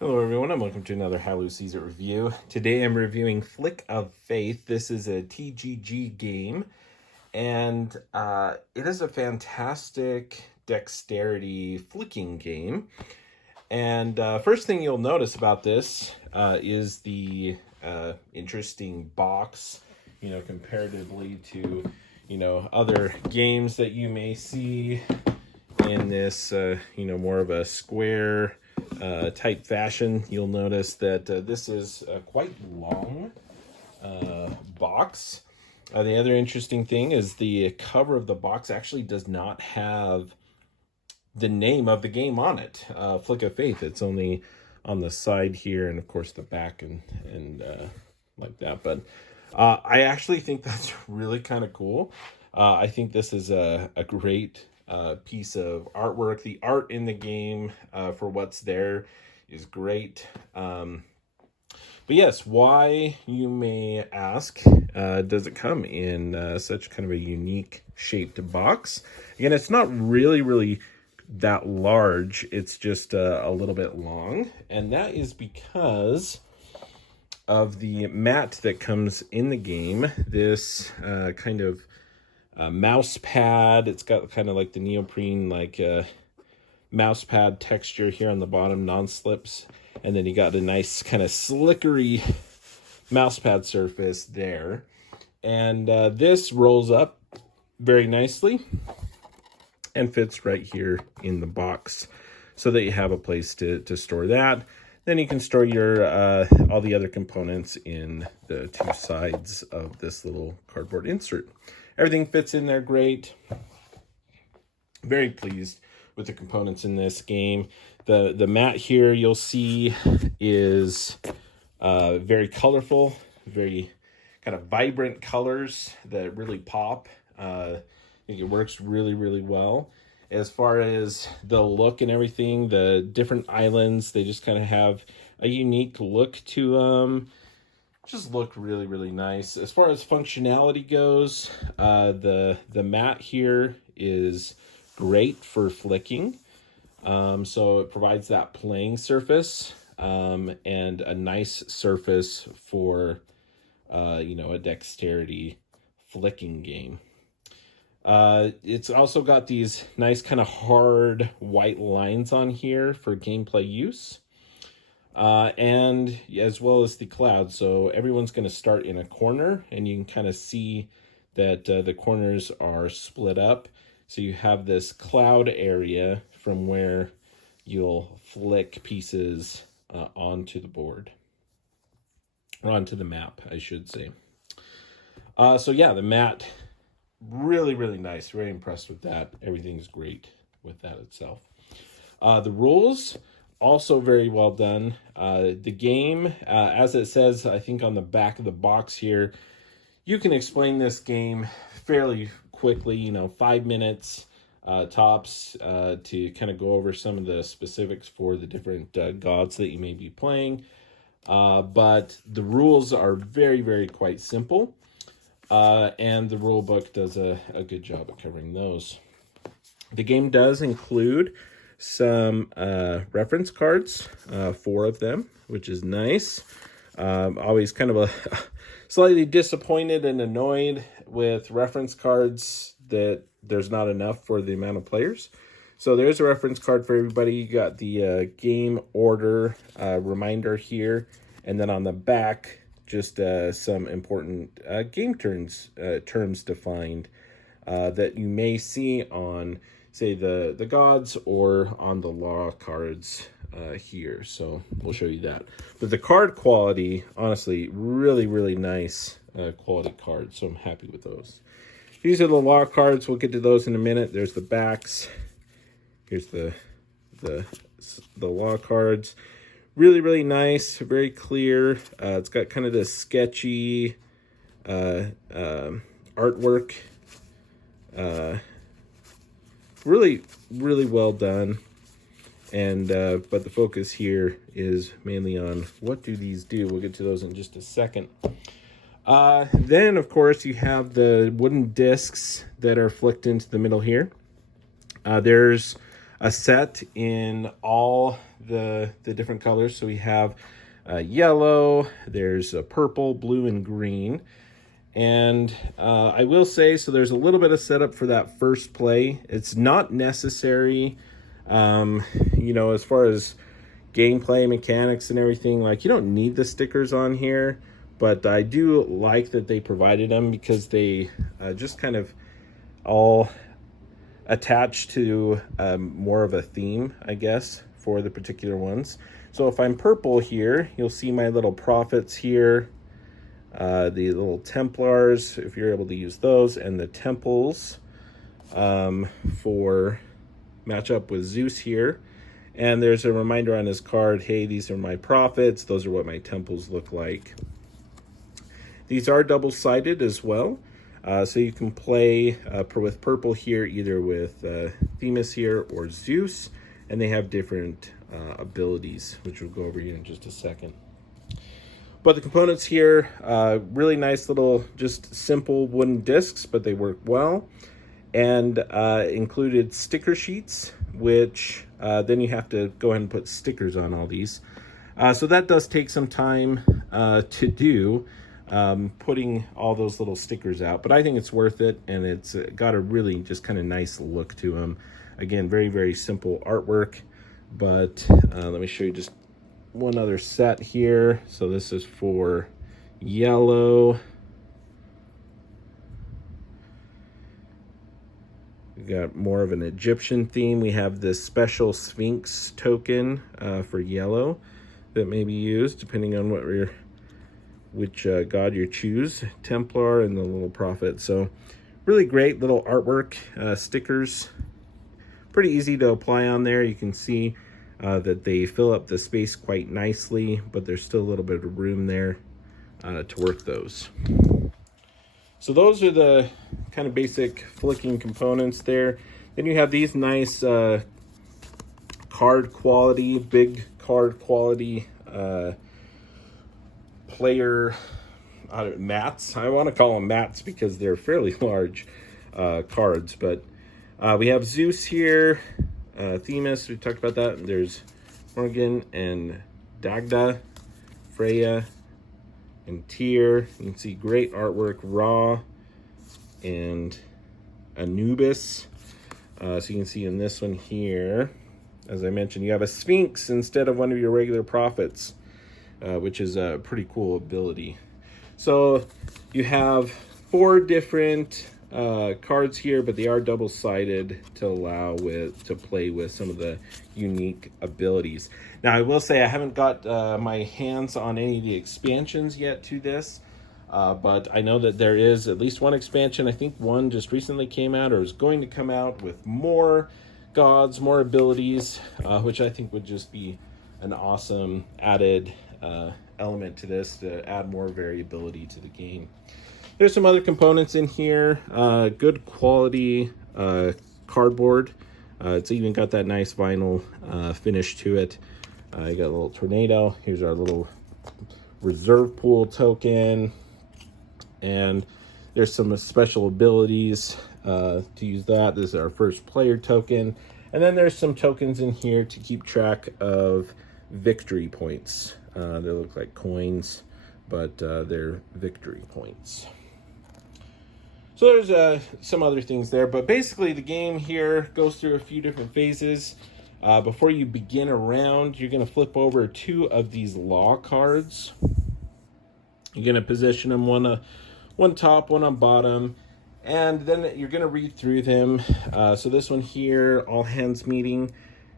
Hello everyone, and welcome to another Halo Caesar review. Today I'm reviewing Flick of Faith. This is a TGG game, and it is a fantastic dexterity flicking game. And first thing you'll notice about this is the interesting box, comparatively to, other games that you may see in this, more of a square type fashion. You'll notice that this is a quite long box. The other interesting thing is the cover of the box actually does not have the name of the game on it. Flick of Faith. It's only on the side here, and of course the back and like that. But I actually think that's really kind of cool. I think this is a great piece of artwork. The art in the game for what's there is great. But yes, why, you may ask, does it come in such kind of a unique shaped box? Again, it's not really that large. It's just a little bit long, and that is because of the mat that comes in the game. This kind of mouse pad. It's got kind of like the neoprene mouse pad texture here on the bottom, non-slips, and then you got a nice kind of slickery mouse pad surface there. And this rolls up very nicely and fits right here in the box so that you have a place to store that. Then you can store your all the other components in the two sides of this little cardboard insert. Everything fits in there great. Very pleased with the components in this game. The mat here, you'll see, is very colorful, very kind of vibrant colors that really pop. I think it works really well. As far as the look and everything, the different islands, they just kind of have a unique look to them. Just look really nice. As far as functionality goes, the mat here is great for flicking. So it provides that playing surface and a nice surface for a dexterity flicking game. It's also got these nice kind of hard white lines on here for gameplay use. And as well as the cloud. So everyone's going to start in a corner, and you can kind of see that the corners are split up. So you have this cloud area from where you'll flick pieces onto the board. Or onto the map, I should say. So yeah, the mat, really nice. Very impressed with that. Everything's great with that itself. The rules, also very well done. The game, as it says, I think on the back of the box here, you can explain this game fairly quickly, 5 minutes tops, to kind of go over some of the specifics for the different gods that you may be playing. But the rules are very quite simple. And the rule book does a good job at covering those. The game does include some reference cards, 4 of them, which is nice. Always kind of a slightly disappointed and annoyed with reference cards that there's not enough for the amount of players. So there's a reference card for everybody. You got the game order reminder here, and then on the back, just some important game terms defined that you may see on, say, the gods or on the law cards here. So we'll show you that. But the card quality, honestly, really nice quality cards. So I'm happy with those. These are the law cards. We'll get to those in a minute. There's the backs. Here's the law cards. Really nice, very clear. It's got kind of this sketchy artwork. Really well done. And but the focus here is mainly on what do these do. We'll get to those in just a second. Then, of course, you have the wooden discs that are flicked into the middle here. There's a set in all the different colors. So we have yellow, there's a purple, blue, and green. And I will say, so there's a little bit of setup for that first play. It's not necessary, as far as gameplay mechanics and everything. Like, you don't need the stickers on here, but I do like that they provided them because they just kind of all attach to more of a theme, I guess, for the particular ones. So if I'm purple here, you'll see my little prophets here, the little Templars, if you're able to use those, and the temples for match up with Zeus here. And there's a reminder on his card, hey, these are my prophets. Those are what my temples look like. These are double-sided as well. So you can play with purple here, either with Themis here or Zeus. And they have different abilities, which we'll go over here in just a second. But the components here, really nice little, just simple wooden discs, but they work well. And included sticker sheets, which then you have to go ahead and put stickers on all these. So that does take some time to do, putting all those little stickers out. But I think it's worth it, and it's got a really just kind of nice look to them. Again, very, very simple artwork. But let me show you just one other set here. So this is for yellow. We got more of an Egyptian theme. We have this special Sphinx token for yellow that may be used depending on which god you choose, Templar and the little prophet. So really great little artwork, stickers, pretty easy to apply on there. You can see that they fill up the space quite nicely, but there's still a little bit of room there to work those. So those are the kind of basic flicking components there. Then you have these nice card quality, big card quality player mats. I want to call them mats because they're fairly large cards. But we have Zeus here, Themis, we talked about that. There's Morgan and Dagda, Freya, and Tyr. You can see great artwork, Ra and Anubis. So you can see in this one here, as I mentioned, you have a Sphinx instead of one of your regular prophets, which is a pretty cool ability. So you have 4 different cards here, but they are double-sided to allow to play with some of the unique abilities. Now, I will say I haven't got my hands on any of the expansions yet to this, but I know that there is at least one expansion. I think one just recently came out or is going to come out with more gods, more abilities, which I think would just be an awesome added element to this to add more variability to the game. There's some other components in here, good quality cardboard. It's even got that nice vinyl finish to it. You got a little tornado. Here's our little reserve pool token. And there's some special abilities to use that. This is our first player token. And then there's some tokens in here to keep track of victory points. They look like coins, but they're victory points. So there's some other things there, but basically the game here goes through a few different phases. Before you begin a round, you're going to flip over 2 of these law cards. You're going to position them one top, one on bottom, and then you're going to read through them. So this one here, all hands meeting,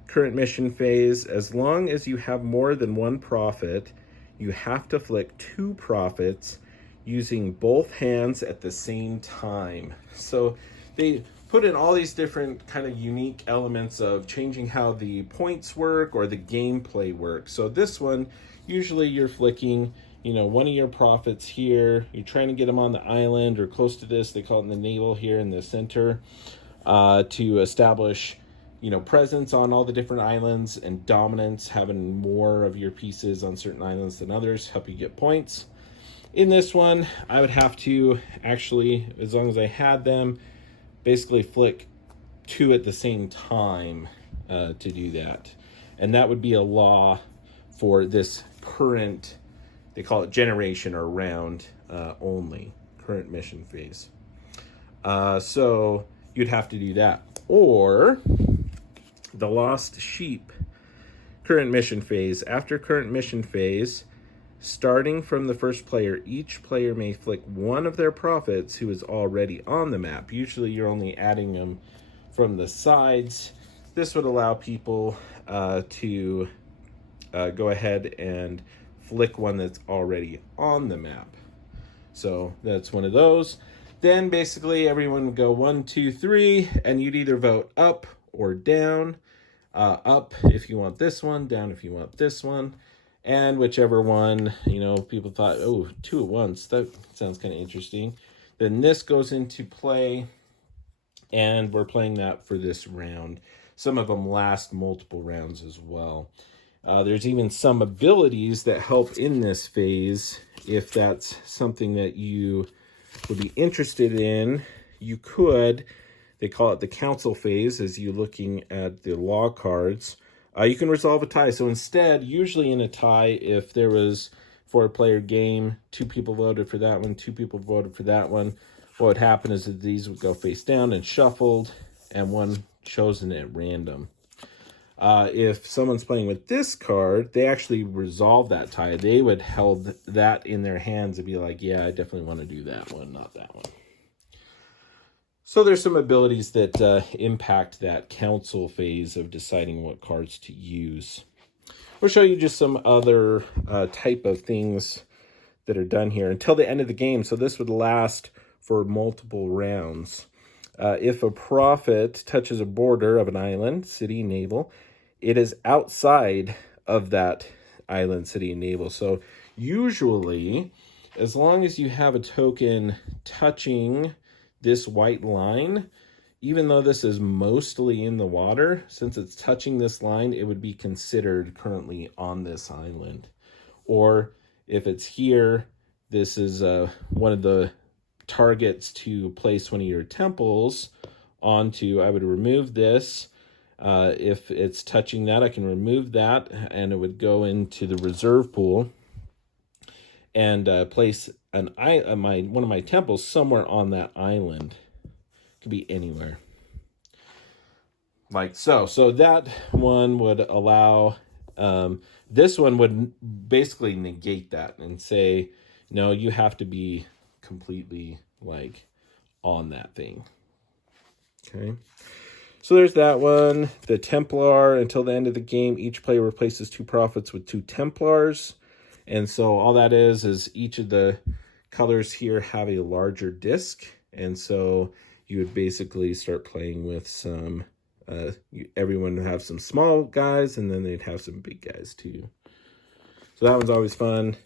current mission phase. As long as you have more than 1 prophet, you have to flick 2 prophets using both hands at the same time. So they put in all these different kind of unique elements of changing how the points work or the gameplay works. So this one, usually you're flicking, one of your prophets here. You're trying to get them on the island or close to this. They call it in the navel here in the center to establish, presence on all the different islands and dominance, having more of your pieces on certain islands than others, help you get points. In this one, I would have to actually, as long as I had them, basically flick 2 at the same time to do that. And that would be a law for this current, they call it generation or round only, current mission phase. So you'd have to do that. Or the Lost Sheep current mission phase. After current mission phase, starting from the first player, each player may flick one of their prophets who is already on the map. Usually you're only adding them from the sides. This would allow people to go ahead and flick one that's already on the map. So that's one of those. Then basically everyone would go 1, 2, 3, and you'd either vote up or down. Up if you want this one, down if you want this one. And whichever one, people thought, oh, 2 at once, that sounds kind of interesting. Then this goes into play, and we're playing that for this round. Some of them last multiple rounds as well. There's even some abilities that help in this phase. If that's something that you would be interested in, you could, they call it the council phase, as you're looking at the law cards. You can resolve a tie. So instead, usually in a tie, if there was 4-player game, 2 people voted for that one, 2 people voted for that one, what would happen is that these would go face down and shuffled, and one chosen at random. If someone's playing with this card, they actually resolve that tie. They would held that in their hands and be like, yeah, I definitely want to do that one, not that one. So there's some abilities that impact that council phase of deciding what cards to use. We'll show you just some other type of things that are done here until the end of the game. So this would last for multiple rounds. If a prophet touches a border of an island, city, naval, it is outside of that island, city, and naval. So usually, as long as you have a token touching this white line, even though this is mostly in the water, since it's touching this line, it would be considered currently on this island. Or if it's here, this is one of the targets to place one of your temples onto. I would remove this. If it's touching that, I can remove that, and it would go into the reserve pool and place one of my temples somewhere on that island. Could be anywhere, like so. So that one would allow. This one would basically negate that and say, no, you have to be completely like on that thing. Okay. So there's that one. The Templar, until the end of the game, each player replaces 2 prophets with 2 Templars. And so all that is each of the colors here have a larger disc. And so you would basically start playing with some, everyone would have some small guys, and then they'd have some big guys too. So that one's always fun.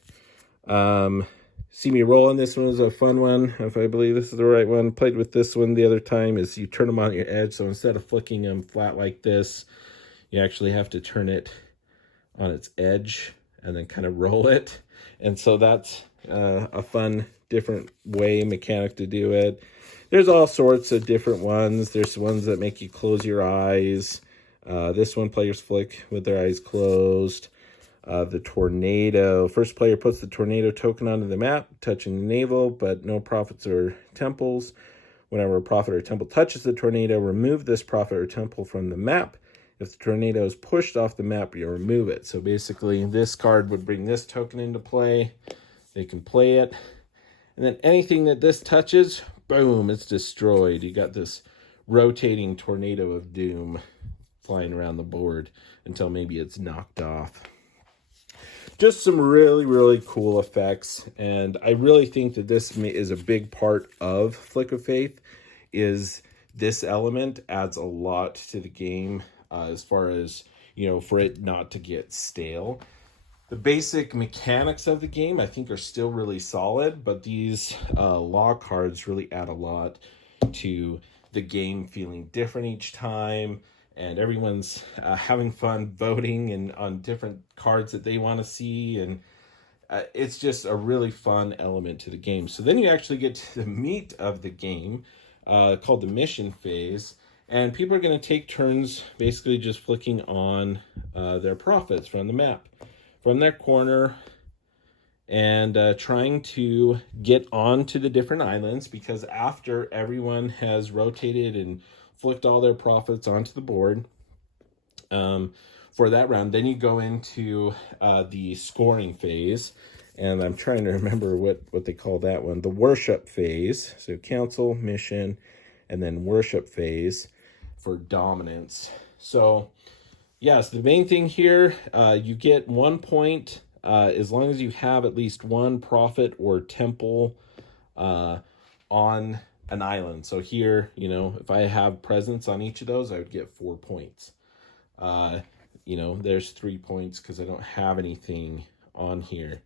See Me Rolling, this one is a fun one, if I believe this is the right one. Played with this one the other time, is you turn them on your edge. So instead of flicking them flat like this, you actually have to turn it on its edge and then kind of roll it. And so that's a fun, different mechanic to do it. There's all sorts of different ones. There's ones that make you close your eyes. This one, players flick with their eyes closed. The tornado. First player puts the tornado token onto the map, touching the navel, but no prophets or temples. Whenever a prophet or temple touches the tornado, remove this prophet or temple from the map. If the tornado is pushed off the map, you remove it. So basically, this card would bring this token into play. They can play it. And then anything that this touches, boom, it's destroyed. You got this rotating tornado of doom flying around the board until maybe it's knocked off. Just some really, really cool effects. And I really think that this is a big part of Flick of Faith, is this element adds a lot to the game as far as, for it not to get stale. The basic mechanics of the game, I think, are still really solid, but these law cards really add a lot to the game feeling different each time. And everyone's having fun voting and on different cards that they want to see. And it's just a really fun element to the game. So then you actually get to the meat of the game called the mission phase. And people are going to take turns basically just flicking on their profits from the map, from their corner, and trying to get onto the different islands, because after everyone has rotated and flicked all their profits onto the board for that round, then you go into the scoring phase. And I'm trying to remember what they call that one, the worship phase. So council, mission, and then worship phase for dominance. So yes, the main thing here, you get 1 point as long as you have at least one prophet or temple on an island. So here, if I have presence on each of those, I would get 4 points. There's 3 points because I don't have anything on here.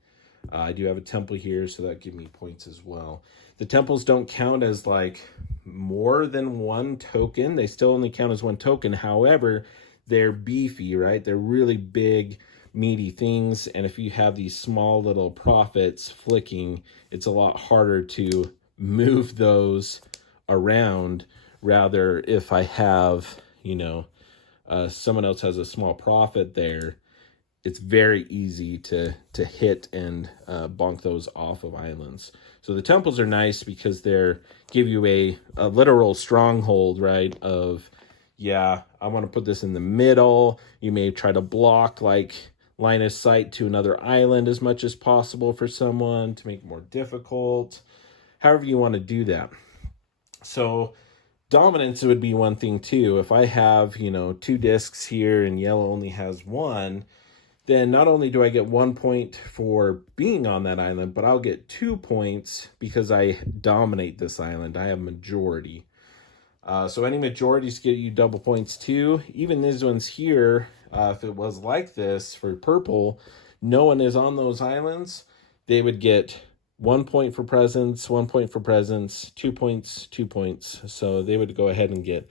I do have a temple here, so that gives me points as well. The temples don't count as like more than one token. They still only count as one token. However, they're beefy, right? They're really big, meaty things. And if you have these small little prophets flicking, it's a lot harder to move those around. Rather, if I have, someone else has a small prophet there, it's very easy to hit and bonk those off of islands. So the temples are nice because they're give you a literal stronghold, right? Of, yeah, I want to put this in the middle. You may try to block like line of sight to another island as much as possible for someone to make it more difficult. However you want to do that. So dominance would be one thing too. If I have, 2 discs here and yellow only has 1, then not only do I get 1 point for being on that island, but I'll get 2 points because I dominate this island. I have majority. So any majorities get you double points too. Even these ones here, if it was like this for purple, no one is on those islands, they would get 1 point for presence, 1 point for presence, 2 points, 2 points. So they would go ahead and get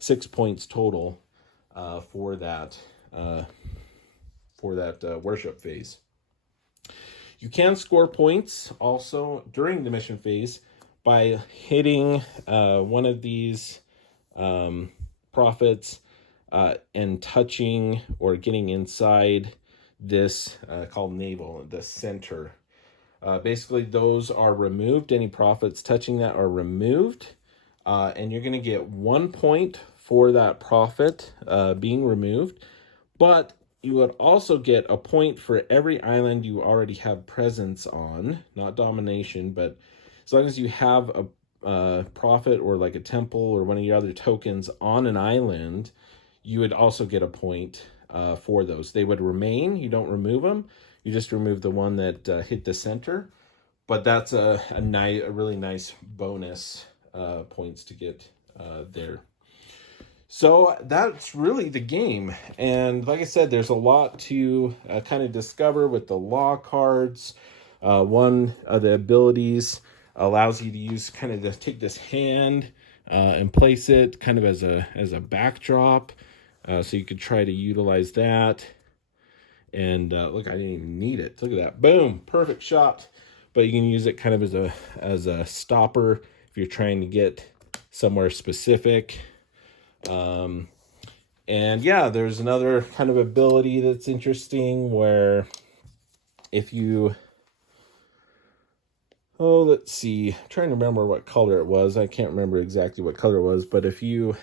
6 points total for that worship phase. You can score points also during the mission phase by hitting one of these prophets and touching or getting inside this called navel, the center. Basically, those are removed. Any prophets touching that are removed. And you're going to get 1 point for that prophet being removed. But you would also get a point for every island you already have presence on, not domination, but as long as you have a prophet or like a temple or one of your other tokens on an island, you would also get a point for those. They would remain. You don't remove them. You just remove the one that hit the center. But that's a really nice bonus points to get there. So that's really the game. And like I said, there's a lot to kind of discover with the law cards. One of the abilities allows you to use kind of take this hand and place it kind of as a backdrop. So you could try to utilize that. And look, I didn't even need it. Look at that. Boom. Perfect shot. But you can use it kind of as a stopper if you're trying to get somewhere specific. And yeah, there's another kind of ability that's interesting where if you, let's see, I'm trying to remember what color it was. I can't remember exactly what color it was, but if you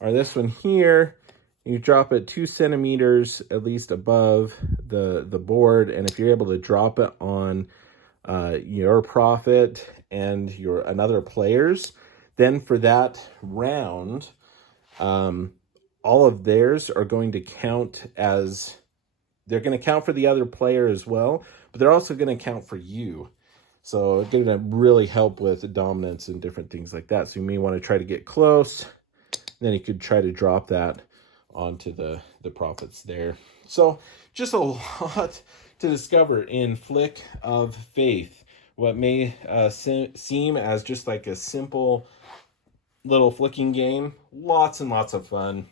are this one here, you drop it 2 centimeters at least above the board, and if you're able to drop it on your prophet and another player's, then for that round, all of theirs are going to count as, they're going to count for the other player as well, but they're also going to count for you. So it's going to really help with dominance and different things like that. So you may want to try to get close, then you could try to drop that onto the prophets there. So just a lot to discover in Flick of Faith. What may seem as just like a simple little flicking game, lots and lots of fun.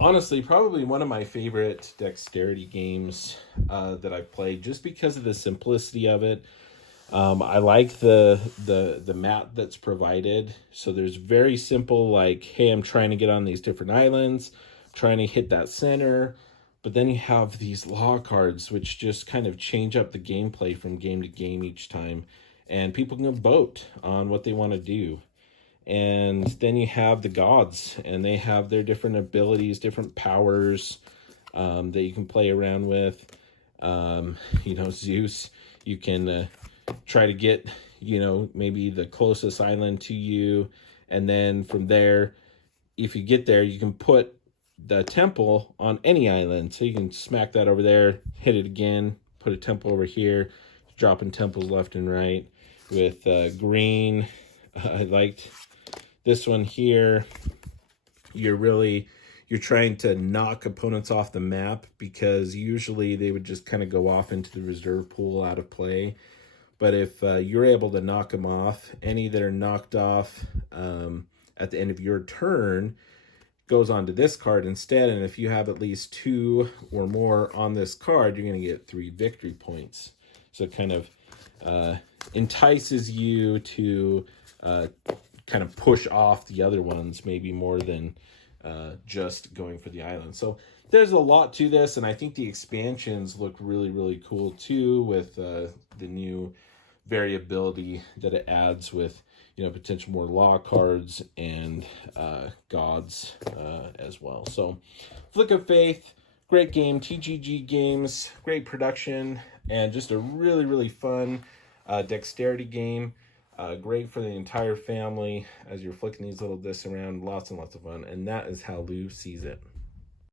Honestly, probably one of my favorite dexterity games that I've played, just because of the simplicity of it. I like the map that's provided. So there's very simple, like, hey, I'm trying to get on these different islands, I'm trying to hit that center. But then you have these law cards, which just kind of change up the gameplay from game to game each time. And people can vote on what they want to do. And then you have the gods, and they have their different abilities, different powers that you can play around with. Zeus, you can try to get, maybe the closest island to you. And then from there, if you get there, you can put the temple on any island. So you can smack that over there, hit it again, put a temple over here, dropping temples left and right. With green, I liked this one here. You're trying to knock opponents off the map, because usually they would just kind of go off into the reserve pool out of play. But if you're able to knock them off, any that are knocked off at the end of your turn goes onto this card instead. And if you have at least 2 or more on this card, you're going to get 3 victory points. So it kind of entices you to kind of push off the other ones, maybe more than just going for the island. So there's a lot to this, and I think the expansions look really, really cool too, with the new variability that it adds with, potential more law cards and gods as well. So Flick of Faith, great game, TGG Games, great production, and just a really, really fun dexterity game. Great for the entire family as you're flicking these little discs around. Lots and lots of fun. And that is how Lou sees it.